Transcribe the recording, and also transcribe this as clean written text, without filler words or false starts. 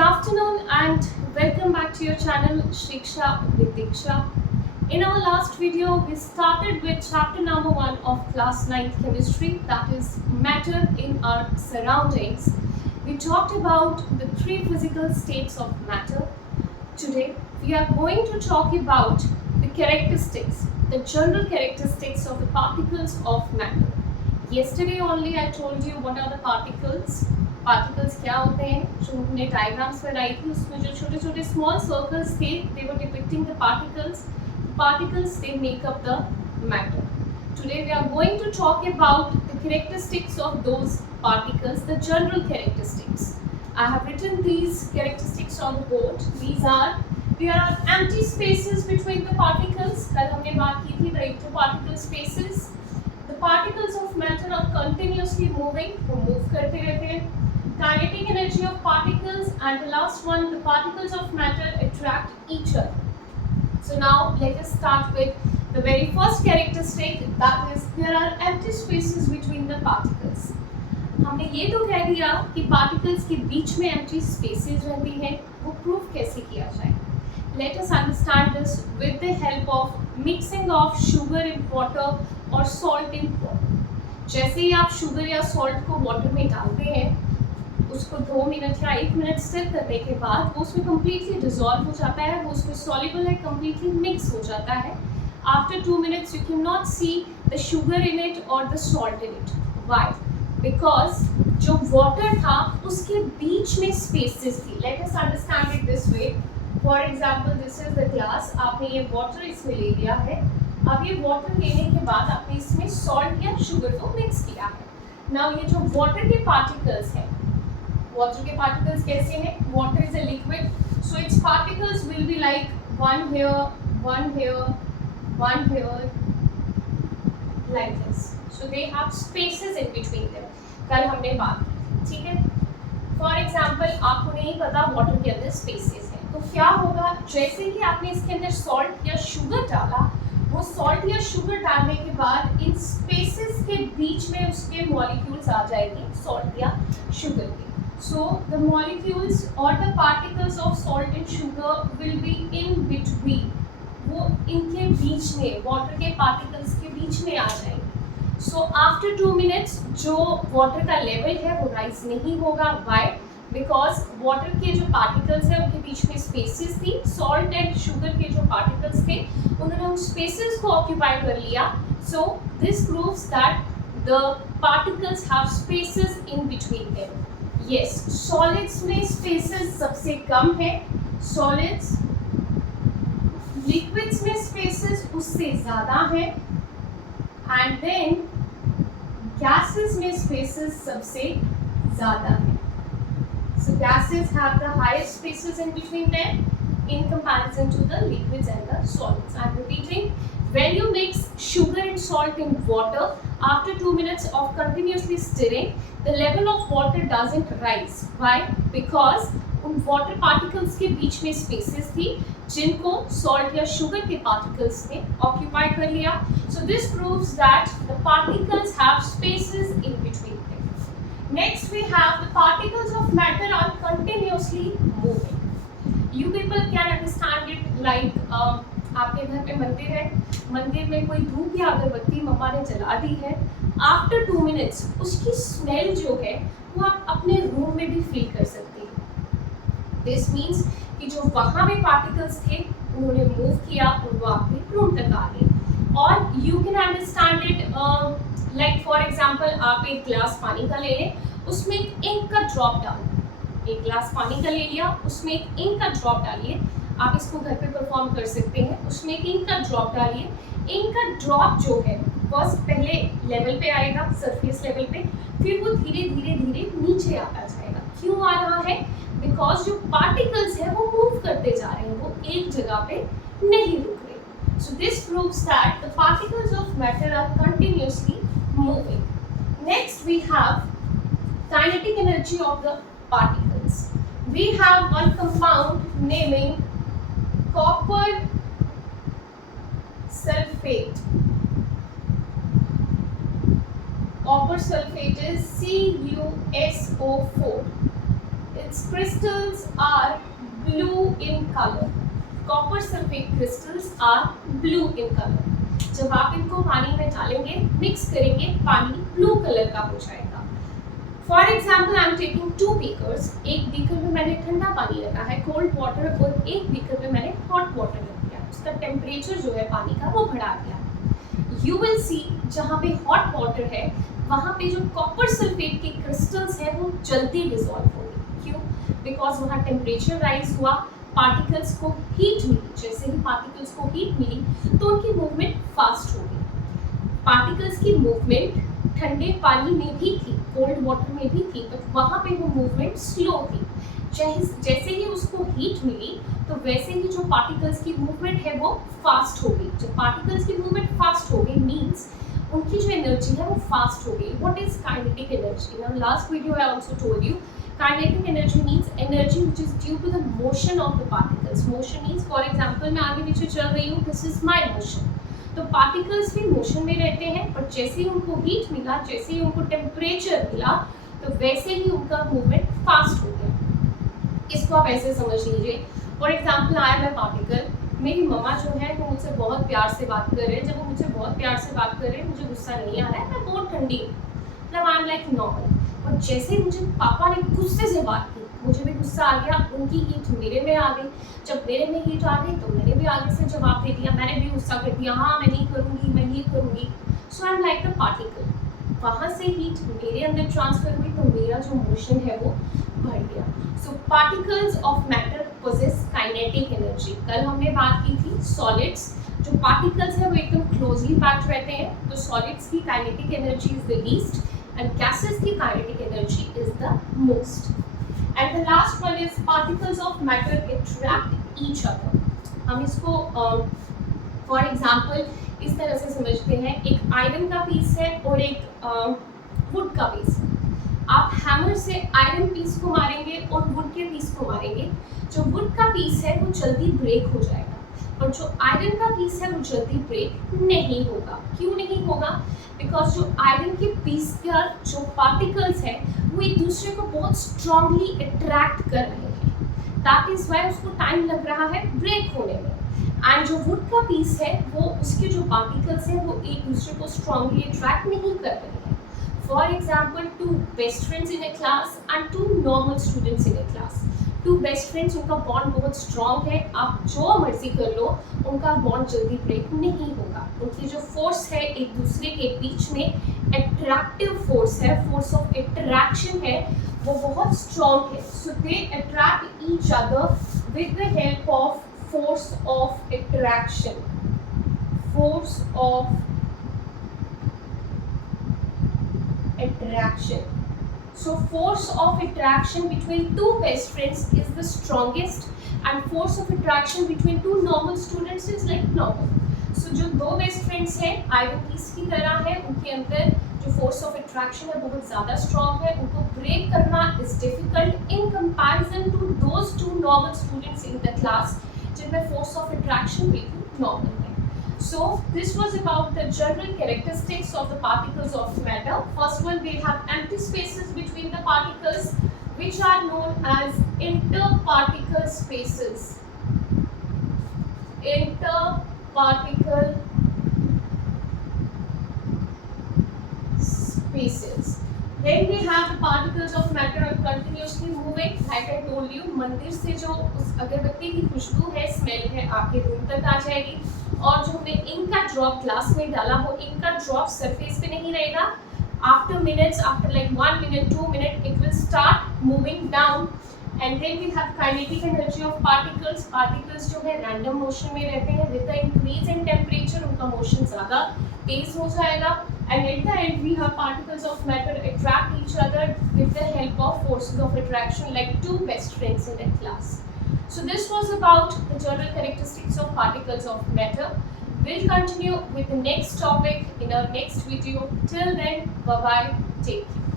afternoon and welcome back to your channel Shiksha with Diksha. In our last video, we started with chapter number 1 of class 9th chemistry, that is matter in our surroundings. We talked about the 3 physical states of matter. Today, we are going to talk about the characteristics, the general characteristics of the particles of matter. Yesterday only I told you what are the particles. Particles क्या होते हैं, जो हमने diagrams बनाई थी उसमें जो छोटे छोटे स्मॉल सर्कल्स थे, they were depicting the particles they make up the matter. Today we are going to talk about the characteristics of those particles, the general characteristics. I have written these characteristics on the board. There are empty spaces between the particles. कल हमने बात की थी the interparticle spaces. The particles of matter are continuously moving, वो move करते रहते हैं. Kinetic energy of particles, and the last one, the particles of matter attract each other. So now let us start with the very first characteristic, that is there are empty spaces between the particles. हमने ये तो कह दिया कि particles के बीच में empty spaces रहती हैं, वो proof कैसे किया जाए? Let us understand this with the help of mixing of sugar in water or salt in water. जैसे ही आप sugar या salt को water में डालते हैं, उसको 2 मिनट या 1 मिनट स्टिर करने के बाद वो उसमें कम्प्लीटली डिजॉल्व हो जाता है, वो उसमें सॉल्युबल है, कम्प्लीटली मिक्स हो जाता है. After 2 minutes you can not see the sugar in it और the salt in it. Why? Because जो वाटर था उसके बीच में स्पेसेस थी. Let us understand it this way. For example this is the glass. आपने ये वाटर इसमें ले लिया है. अब ये वाटर लेने के बाद आपने इसमें सॉल्ट या शुगर को मिक्स किया है. नाउ ये जो वाटर के पार्टिकल्स हैं, water के particles कैसे हैं? Water is a liquid, so its particles will be like one here, like this. So they have spaces in between them. कल हमने बात की, ठीक है? For example, आपको नहीं पता water के अंदर spaces हैं, तो क्या होगा? जैसे ही आपने इसके अंदर salt या sugar डाला, वो salt या sugar डालने के बाद इन spaces के बीच में उसके molecules आ जाएंगे salt या sugar के. So the molecules or the particles of salt and sugar will be in between. वो इनके बीच में, water के particles के बीच में आ जाएंगे. So after 2 minutes जो water का level है वो rise नहीं होगा. Why? Because water के जो particles हैं उनके बीच में spaces थी. Salt and sugar के जो particles थे उन्होंने उन spaces को occupy कर लिया. So this proves that the particles have spaces in between them. Yes, solids में spaces सबसे कम है. Solids, liquids में spaces उससे ज़्यादा है. And then gases में spaces सबसे ज़्यादा है. So gases have the highest spaces in between them in comparison to the liquids and the solids. I am repeating. When you mix sugar and salt in water, after 2 minutes of continuously stirring, the level of water doesn't rise. Why? Because उन water particles के बीच में spaces थी जिनको salt या sugar के particles ने occupy कर लिया. So this proves that the particles have spaces in between them. Next we have the particles of matter are continuously moving. You people can understand it like आपके घर पे मंदिर है, मंदिर में कोई धूप या अगरबत्ती मम्मा ने जला दी है. आफ्टर 2 मिनट्स उसकी स्मेल जो है वो आप अपने रूम में भी फील कर सकते हैं. दिस मीन्स कि जो वहाँ पे पार्टिकल्स थे उन्होंने मूव किया और वो आपके रूम तक आ गए. और you can understand it like for example आप एक गिलास पानी का ले लें, उसमें एक इंक का ड्रॉप डालिए. एक गिलास पानी का ले लिया, उसमें एक इंक का ड्रॉप डालिए. आप इसको घर पे परफॉर्म कर सकते हैं. उसमें एक इंक का ड्रॉप डालिए. इंक का ड्रॉप जो है फर्स्ट पहले लेवल पे आएगा, सरफेस लेवल पे, फिर वो धीरे धीरे धीरे नीचे आता जाएगा. क्यों आ रहा है? बिकॉज जो पार्टिकल्स हैं वो मूव करते जा रहे हैं, वो एक जगह पे नहीं रुक रहे. So this proves that the particles of matter are continuously moving. Next we have kinetic energy of the particles. We have one compound naming copper sulfate. Copper sulfate is CuSO4. its crystals are blue in color. Copper sulfate crystals are blue in color. जब आप इनको पानी में डालेंगे, mix करेंगे, पानी blue colour का हो जाएगा. For example I am taking 2 beakers. एक बीकर में मैंने ठंडा पानी रखा है, कोल्ड वाटर, और एक बीकर में मैंने हॉट वाटर रख दिया. उसका टेम्परेचर जो है पानी का वो बढ़ा दिया. यू विल सी जहाँ पे हॉट वाटर है वहाँ पे जो कॉपर सल्फेट के क्रिस्टल्स हैं वो जल्दी डिसॉल्व होंगे. क्यों? बिकॉज वहाँ टेम्परेचर राइज हुआ, पार्टिकल्स को हीट मिली. जैसे ही पार्टिकल्स को हीट मिली तो उनकी मूवमेंट फास्ट हो गई. पार्टिकल्स की मूवमेंट ठंडे पानी में भी थी, कोल्ड वाटर में भी थी, बट वहाँ पे वो मूवमेंट स्लो थी. जैसे ही उसको हीट मिली तो वैसे ही जो पार्टिकल्स की मूवमेंट है वो फास्ट हो गई. जब पार्टिकल्स की मूवमेंट फास्ट हो गई मीन्स उनकी जो एनर्जी है वो फास्ट हो गई. What is kinetic energy? In last video I also told you kinetic energy means energy which is due to the motion of the particles. Motion means for example मैं आगे पीछे चल रही हूँ, दिस इज माय मोशन. तो particles भी motion में रहते हैं, बट जैसे ही उनको हीट मिला, जैसे ही उनको टेम्परेचर मिला, तो वैसे ही उनका मूवमेंट फास्ट हो गया. इसको आप ऐसे समझ लीजिए. For example I am a particle. मेरी मम्मा जो है वो मुझसे बहुत प्यार से बात कर रहे हैं. जब वो मुझसे बहुत प्यार से बात कर रहे हैं, मुझे गुस्सा नहीं आ रहा है, मैं बहुत ठंडी हूँ, मतलब आई एम लाइक नॉर्मल. और जैसे मुझे पापा ने गुस्से से बात की, मुझे भी गुस्सा आ गया, उनकी हीट मेरे में आ गई. जब मेरे में हीट आ गई तो मैंने भी आगे से जवाब दे दिया, मैंने भी गुस्सा कर दिया, हाँ मैं नहीं करूँगी, मैं ये करूँगी. So I am like the particle. वहाँ से हीट मेरे अंदर ट्रांसफर हुई तो मेरा जो मोशन है वो बढ़ गया. So particles of matter possess kinetic energy. कल हमने बात की थी सॉलिड्स. जो पार्टिकल्स है वो एकदम क्लोजली पैक्ड रहते हैं, तो सॉलिड्स की kinetic energy is the least and gases की kinetic energy is the most. And the last one is particles of matter attract each other. हम इसको फॉर एग्जाम्पल इस तरह से समझते हैं, एक आयरन का पीस है और एक वुड का पीस है. आप हैमर से आयरन पीस को मारेंगे और वुड के पीस को मारेंगे. जो वुड का पीस है वो जल्दी ब्रेक हो जाएगा, और जो आयरन का पीस है वो जल्दी ब्रेक नहीं होगा. क्यों नहीं होगा? बिकॉज जो आयरन के पीस का जो पार्टिकल्स है वो एक दूसरे को बहुत स्ट्रांगली अट्रैक्ट कर रहे हैं. दैट इज वाई उसको टाइम लग रहा है ब्रेक होने में. एंड जो वुड का पीस है वो उसके जो पार्टिकल्स हैं वो एक दूसरे को स्ट्रांगली अट्रैक्ट नहीं कर रहे हैं. For example 2 best friends in A class and 2 normal students in A class. 2 best friends, उनका बॉन्ड बहुत स्ट्रांग है, आप जो मर्जी कर लो उनका बॉन्ड जल्दी ब्रेक नहीं होगा. उनकी जो फोर्स है एक दूसरे के बीच में, अट्रैक्टिव फोर्स है, फोर्स ऑफ अट्रैक्शन है, वो बहुत स्ट्रांग है. So they attract each other with the help of force of attraction. Force of attraction. So force of attraction between 2 best friends is the strongest, and force of attraction between 2 normal students is like normal. So जो 2 best friends हैं iron piece की तरह है, उनके अंदर जो force of attraction है बहुत ज़्यादा स्ट्रॉन्ग है. उनको ब्रेक करना is difficult in comparison to those 2 normal students in the class जिनमें फोर्स ऑफ अट्रैक्शन बिल्कुल नॉर्मल है. So this was about the general characteristics of the particles of matter. First one, they have empty spaces between the particles which are known as interparticle spaces. Interparticle spaces. Then we have the particles of matter are continuously moving. Like I told you, मंदिर से जो उस अगरबत्ती की खुशबू है, smell है, आपके room तक आ जाएगी. और जो हमने इंक का ड्रॉप ग्लास में डाला, वो इंक का ड्रॉप सरफेस पे नहीं रहेगा. After minutes, after like 1 minute, 2 minutes, it will start moving down. And then we have kinetic energy of particles. Particles जो है random motion में रहते हैं. With the increase in temperature, उनका motion ज़्यादा तेज हो जाएगा. And at the end, we have particles of matter attract each other with the help of forces of attraction, like 2 best friends in a class. So this was about the general characteristics of particles of matter. We'll continue with the next topic in our next video. Till then, bye bye, take care.